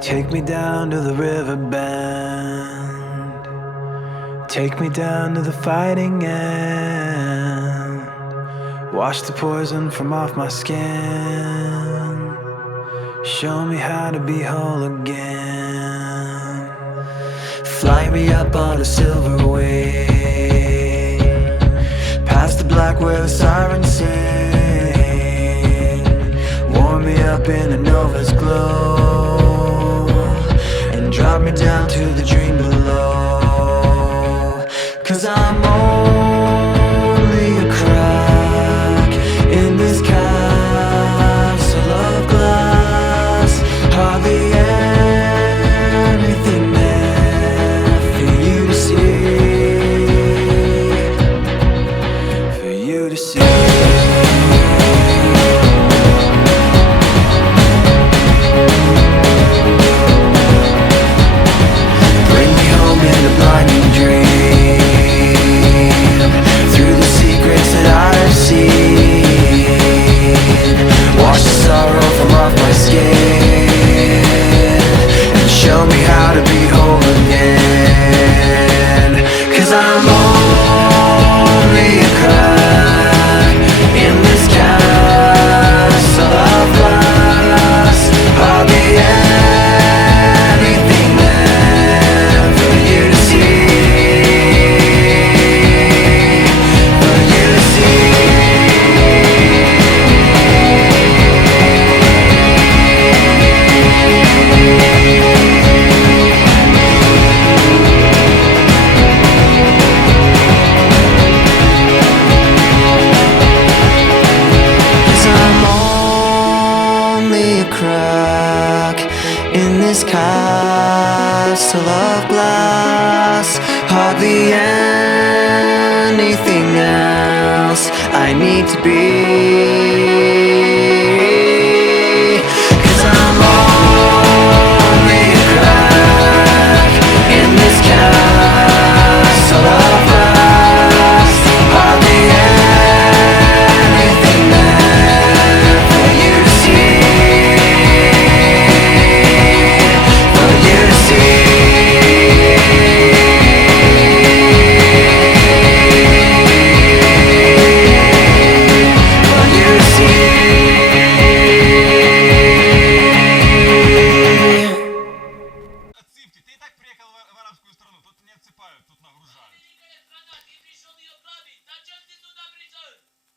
Take me down to the river bend. Take me down to the fighting end. Wash the poison from off my skin. Show me how to be whole again. Fly me up on a silver wing, past the black where the sirens sing. Warm me up in a nova's glow, and drop me down to the dream below. 'Cause I'm only a crack in this castle of glass. Hardly anything there for you to see, for you to see. Crack in this castle of glass. Hardly anything else I need to be. 'Cause I'm only a crack in this castle of glass. Hardly anything there for you to see. Отсыпьте, ты и так приехал в арабскую страну, тут не отсыпают, тут нагружают.